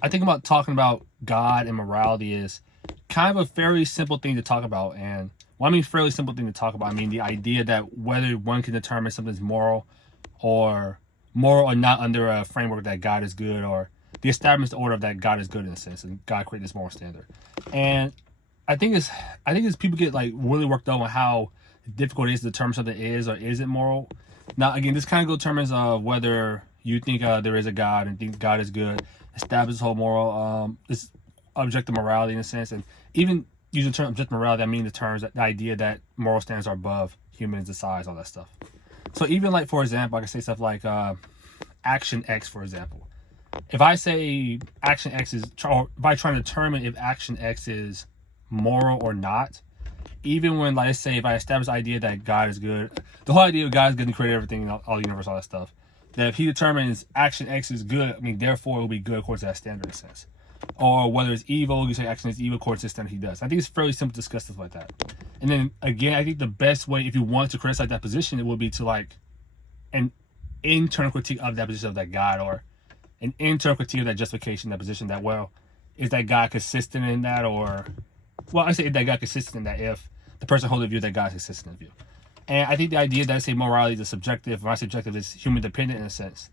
I think about talking about God and morality is kind of a fairly simple thing to talk about. And when I mean fairly simple thing to talk about, I mean the idea that whether one can determine something's or moral or not under a framework that God is good, or the established order of that God is good in a sense, and God created this moral standard. And I think it's people get like really worked up on how difficult it is to determine something is or isn't moral. Now, again, this kind of goes in terms of whether you think there is a God and think God is good, establish this whole this objective morality in a sense, and even using the term objective morality, I mean the idea that moral standards are above humans, the size, all that stuff. So even like for example, I can say stuff like action X, for example. If I say action X is, or if I try to determine if action X is moral or not, even when, like, let's say, if I establish the idea that God is good, the whole idea of God is good and create everything, all the universe, all that stuff, that if he determines action X is good, I mean, therefore it will be good according to that standard, in a sense. Or whether it's evil, you say action is evil according to the standard he does. I think it's fairly simple to discuss stuff like that. And then, again, I think the best way, if you want to criticize that position, it would be to, like, an internal critique of that position of that God, or an internal critique of that justification, that position, that, well, is that God consistent in that, or, well, I say if that God consistent in that, if the person holding the view that God is consistent in the view. And I think the idea that I say morality is subjective, when I say subjective, is human dependent in a sense,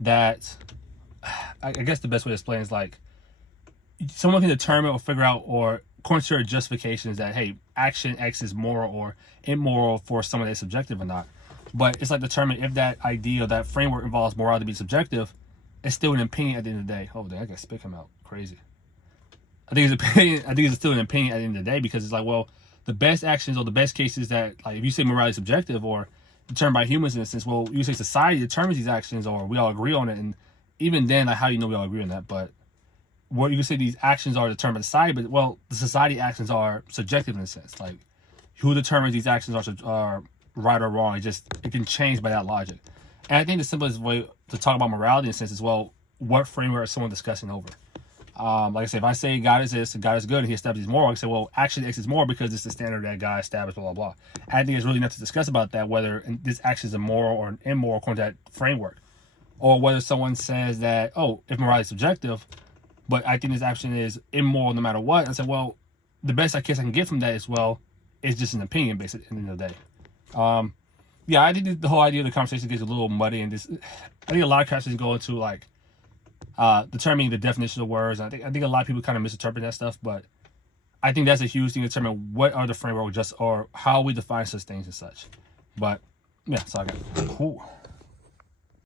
that I guess the best way to explain is like someone can determine or figure out, or according to your justifications, that hey, action X is moral or immoral for someone that's subjective or not. But it's like determine if that idea or that framework involves morality to be subjective, it's still an opinion at the end of the day. Oh, dang, I got spit come out crazy. I think it's opinion. I think it's still an opinion at the end of the day, because it's like, well, the best actions or the best cases that, like, if you say morality is subjective or determined by humans in a sense, well, you say society determines these actions or we all agree on it, and even then, like, how do you know we all agree on that? But what you can say these actions are determined by society, but well, the society actions are subjective in a sense. Like, who determines these actions are right or wrong? It can change by that logic. And I think the simplest way to talk about morality in a sense is, well, what framework is someone discussing over? Like I said, if I say God is this and God is good and he establishes moral, I say, well, action X is moral because it's the standard that God established, blah, blah, blah. And I think there's really nothing to discuss about that, whether this action is a moral or an immoral according to that framework. Or whether someone says that, oh, if morality is subjective, but I think this action is immoral no matter what, I say, well, the best I guess I can get from that is, well, it's just an opinion based at the end of the day. Yeah, I think the whole idea of the conversation gets a little muddy, and this, I think a lot of conversations go into like determining the definition of words. I think a lot of people kind of misinterpret that stuff, but I think that's a huge thing to determine what are the framework, just or how we define such things and such. But yeah, so I got cool.